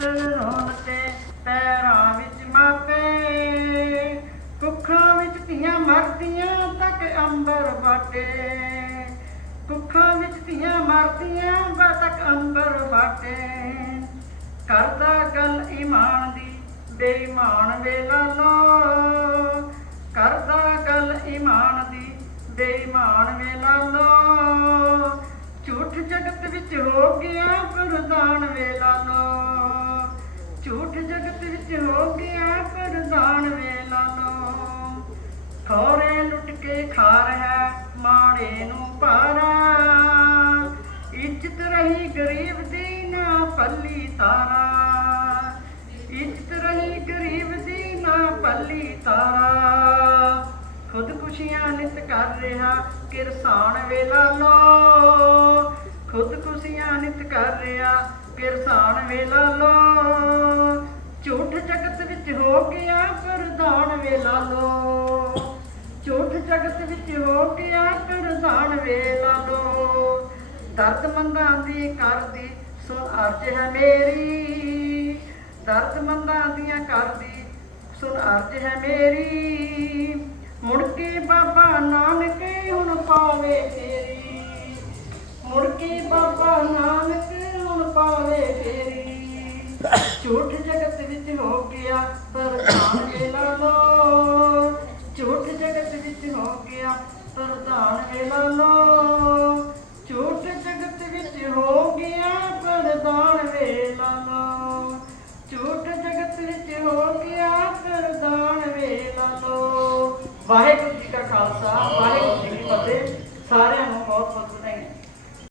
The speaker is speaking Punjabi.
ਪੁੱਤਰ ਰੋਣ ਤੇ ਪੈਰਾਂ ਵਿੱਚ ਮਾਪੇ। ਕੁੱਖਾਂ ਵਿੱਚ ਧੀਆਂ ਮਰਦੀਆਂ ਤੱਕ ਅੰਬਰ ਬਾਟੇ। ਕੁੱਖਾਂ ਵਿੱਚ ਧੀਆਂ ਮਰਦੀਆਂ ਤੱਕ ਅੰਬਰ ਬਾਟੇ। ਕਰਦਾ ਗੱਲ ਇਮਾਨ ਦੀ, ਬੇਈਮਾਨ ਵੇਲਾ ਲੋ ਕਰਦਾ ਗੱਲ ਇਮਾਨ ਦੀ, ਬੇਈਮਾਨ ਵੇਲਾ ਲੋ ਝੂਠ ਜਗਤ ਵਿੱਚ ਹੋ ਗਿਆ ਪ੍ਰਧਾਨ ਵੇਲਾ ਲੋ ਝੂਠ ਜਗਤ ਵਿੱਚ ਹੋ ਗਿਆ ਪ੍ਰਧਾਨ ਵੇਲਾ ਲੋ ਖੋਰੇ ਲੁੱਟ ਕੇ ਖਾ ਰਿਹਾ ਮਾੜੇ ਨੂੰ ਪਾਰਾ ਇੱਜ਼ਤ ਰਹੀ ਗਰੀਬ ਦੀ ਨਾ ਪੱਲੀ ਤਾਰਾ। ਇੱਜ਼ਤ ਰਹੀ ਗਰੀਬ ਦੀ ਨਾ ਪੱਲੀ ਤਾਰਾ। ਖੁਦਕੁਸ਼ੀਆਂ ਨਿਤ ਕਰ ਰਿਹਾ ਕਿਰਸਾਨ ਵੇਲਾ ਲੋ ਖੁਦਕੁਸ਼ੀਆਂ ਨਿਤ ਕਰ ਰਿਹਾ ਕਿਰਸਾਨ ਵੇਲਾ ਲੋ ਝੂਠ ਜਗਤ ਵਿੱਚ ਹੋ ਗਿਆ ਪ੍ਰਧਾਨ ਵੇਲਾ ਲੋ। ਝੂਠ ਜਗਤ ਵਿੱਚ ਹੋ ਗਿਆ ਪ੍ਰਧਾਨ ਵੇਲਾ ਦਰਦ ਮੰਦਾਂ ਦੀ ਕਰਦੀ, ਸੁਣ ਅਰਜ ਹੈ ਮੇਰੀ। ਦਰਦ ਮੰਦਾਂ ਦੀਆਂ ਕਰਦੀ, ਸੁਣ ਅਰਜ ਹੈ ਮੇਰੀ। ਮੁੜ ਕੇ ਬਾਬਾ ਨਾਨਕ ਹੁਣ ਪਾਵੇ ਤੇਰੀ ਮੁੜ ਕੇ ਬਾਬਾ ਨਾਨਕ ਹੁਣ ਪਾਵੇ ਤੇਰੀ ਵਿੱਚ ਹੋ ਗਿਆ ਪ੍ਰਧਾਨ ਵੇਲਾ ਲੋ ਝੂਠ ਜਗਤ ਵਿੱਚ ਹੋ ਗਿਆ ਪ੍ਰਧਾਨ ਵੇਲਾ ਲੋ ਝੂਠ ਜਗਤ ਵਿੱਚ ਹੋ ਗਿਆ ਪ੍ਰਧਾਨ ਵੇਲਾ ਲੋ ਝੂਠ ਜਗਤ ਵਿੱਚ ਹੋ ਗਿਆ ਪ੍ਰਧਾਨ ਵੇਲਾ ਲੋ ਵਾਹਿਗੁਰੂ ਜੀ ਕਾ ਖਾਲਸਾ, ਵਾਹਿਗੁਰੂ ਜੀ